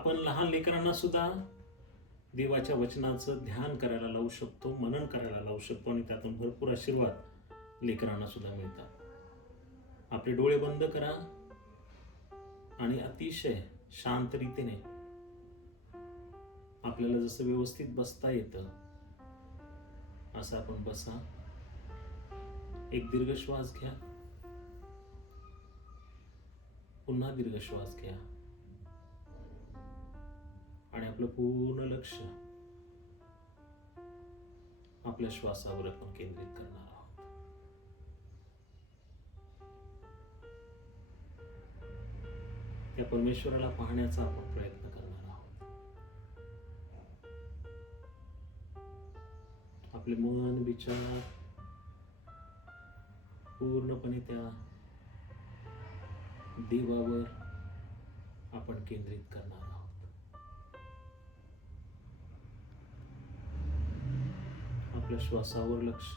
आपण लहान लेकरांना सुद्धा देवाच्या वचनाचं ध्यान करायला लावू शकतो, मनन करायला लावू शकतो आणि त्यातून भरपूर आशीर्वाद लेकरांना सुद्धा मिळतात. आपले डोळे बंद करा आणि अतिशय शांत रीतीने आपल्याला जसं व्यवस्थित बसता येतं असं आपण बसा. एक दीर्घ श्वास घ्या, पुन्हा दीर्घ श्वास घ्या आणि आपलं पूर्ण लक्ष आपल्या श्वासावर आपण केंद्रित करणार आहोत. त्या परमेश्वराला पाहण्याचा आपण प्रयत्न करणार आहोत. आपले मन विचार पूर्णपणे त्या देवावर आपण केंद्रित करणार आहोत. आपल्या श्वासावर लक्ष,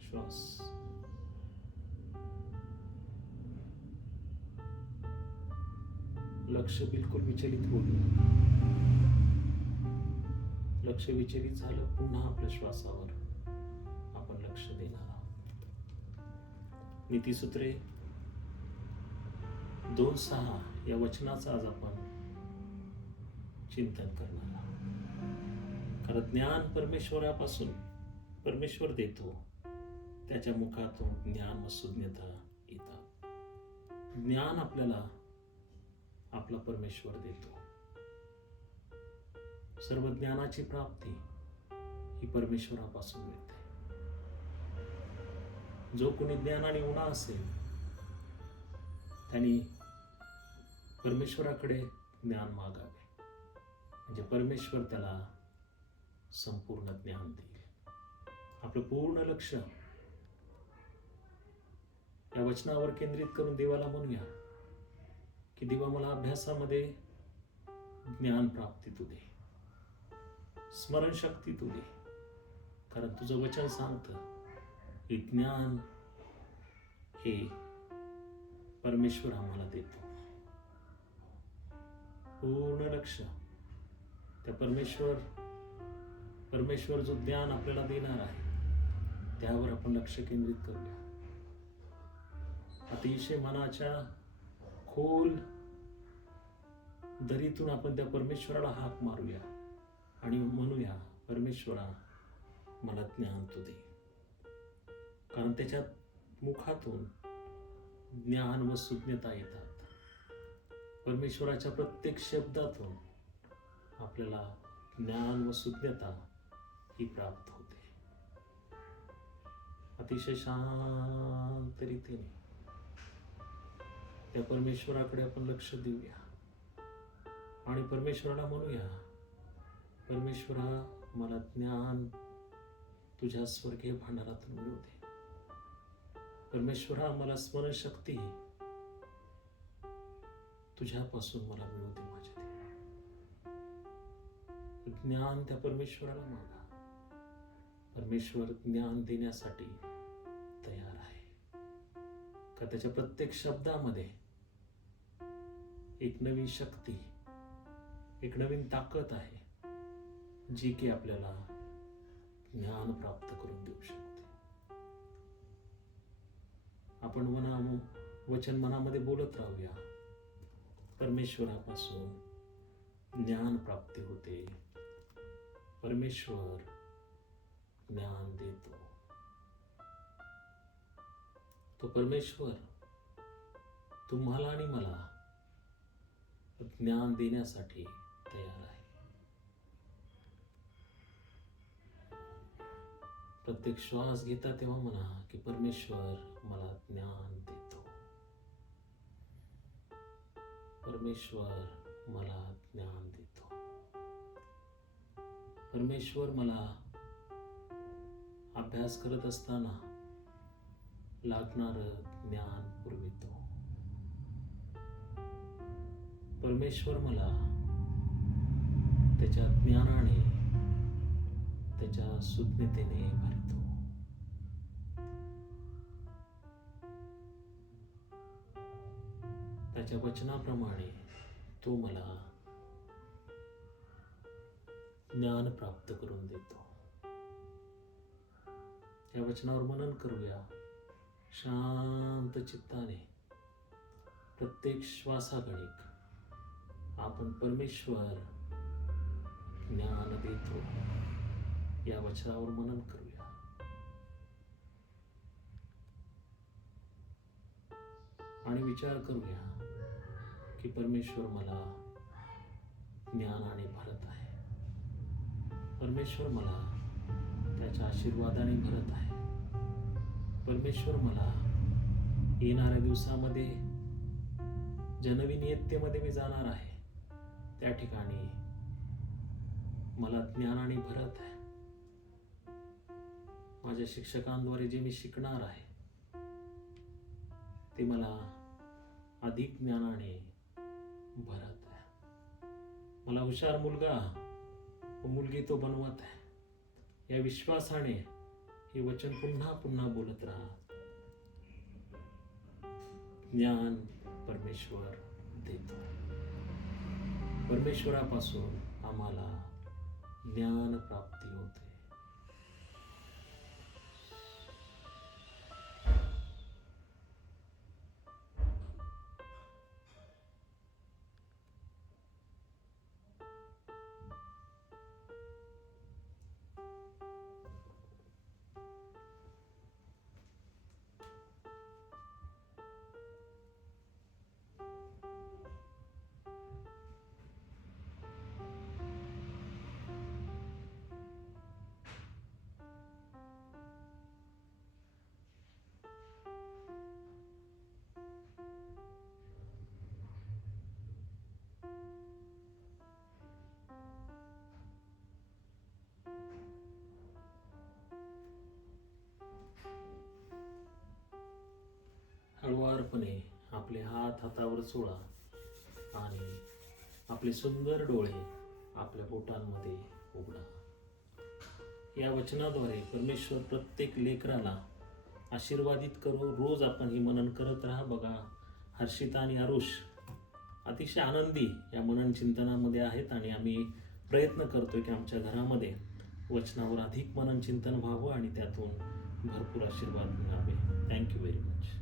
श्वास लक्ष बिलकुल विचलित होऊ नये. लक्ष विचलित झालं, पुन्हा आपल्या श्वासावर आपण लक्ष देणार आहोत. नीतिसूत्रे 2:6 या वचनाचं आज आपण चिंतन करणार आहोत. कारण ज्ञान परमेश्वरापासून परमेश्वर देतो, त्याच्या मुखातून ज्ञान व सुज्ञता येतात. ज्ञान आपल्याला आपला परमेश्वर देतो. सर्व ज्ञानाची प्राप्ती ही परमेश्वरापासून मिळते. जो कोणी ज्ञानाने उणा असेल त्यांनी परमेश्वराकडे ज्ञान मागावे, म्हणजे परमेश्वर त्याला संपूर्ण ज्ञान देईल. आपलं पूर्ण लक्ष या वचनावर केंद्रित करून देवाला म्हणूया की देवा, मला अभ्यासामध्ये ज्ञान प्राप्ती तू दे, स्मरणशक्ती तू दे. कारण तुझं वचन सांगतं की ज्ञान हे परमेश्वर आम्हाला देतो. पूर्ण लक्ष त्या परमेश्वर जो ज्ञान आपल्याला देणार आहे त्यावर आपण लक्ष केंद्रित करूया. अतिशय मनाच्या खोल दरीतून आपण त्या परमेश्वराला हाक मारूया आणि म्हणूया, परमेश्वरा, मला ज्ञान तू दे. कारण त्याच्या मुखातून ज्ञान व सुज्ञता येतात. परमेश्वराच्या प्रत्येक शब्दातून आपल्याला ज्ञान व सुज्ञता ही प्राप्त होते. अतिशय शांत रीतीने त्या परमेश्वराकडे आपण लक्ष देऊया आणि परमेश्वराला म्हणूया, परमेश्वरा, मला ज्ञान तुझ्या स्वर्गीय भांडारातून मिळू दे. परमेश्वरा, मला स्मरणशक्ती तुझ्यापासून मला मिळू दे. माझ्या ज्ञान त्या परमेश्वराला मागा. परमेश्वर ज्ञान देण्यासाठी तयार आहे. का त्याच्या प्रत्येक शब्दामध्ये एक नवीन शक्ती, एक नवीन ताकद आहे, जी की आपल्याला ज्ञान प्राप्त करून देऊ शकते. आपण वचन मनामध्ये बोलत राहूया, परमेश्वरापासून ज्ञान प्राप्ती होते, परमेश्वर ज्ञान देतो. तो परमेश्वर तुम्हाला आणि मला ज्ञान देण्यासाठी तयार आहे. प्रत्येक श्वास घेता तेव्हा म्हणा की परमेश्वर मला ज्ञान देतो. परमेश्वर मला ज्ञान देतो. परमेश्वर मला अभ्यास करत असताना लागणारं ज्ञान पुरवितो. परमेश्वर मला त्याच्या ज्ञानाने, त्याच्या सुज्ञतेने भरतो. त्याच्या वचनाप्रमाणे तो मला ज्ञान प्राप्त करून देतो. या वचनावर मनन करूया शांत चित्ताने. प्रत्येक श्वासागणिक आपण परमेश्वर ज्ञान देतो या वचनावर मनन करूया. आणि विचार करूया की परमेश्वर मला ज्ञानाने भरत आहे. परमेश्वर मला त्याच्या आशीर्वादाने भरत आहे. परमेश्वर मला येणाऱ्या दिवसामध्ये ज्या नवीन इयत्तेमध्ये मी जाणार आहे त्या ठिकाणी मला ज्ञानाने भरत आहे. माझ्या शिक्षकांद्वारे जे मी शिकणार आहे ते मला अधिक ज्ञानाने भरत आहे. मला हुशार मुलगा व मुलगी तो बनवत आहे. या विश्वासाने हे वचन पुन्हा पुन्हा बोलत राहा. ज्ञान परमेश्वर देतो. परमेश्वरापासून आम्हाला ज्ञान प्राप्ती होते. हळुवारपणे आपले हात हातावर सोडा आणि आपले सुंदर डोळे आपल्या बोटांमध्ये उघडा. या वचनाद्वारे परमेश्वर प्रत्येक लेकराला आशीर्वादित करो. रोज आपण हे मनन करत राहा. बघा, हर्षिता आणि आरुष अतिशय आनंदी या मनन चिंतनामध्ये आहेत आणि आम्ही प्रयत्न करतोय की आमच्या घरामध्ये वचनावर अधिक मनन चिंतन व्हावं आणि त्यातून भरपूर आशीर्वाद मिळावे. Thank you very much.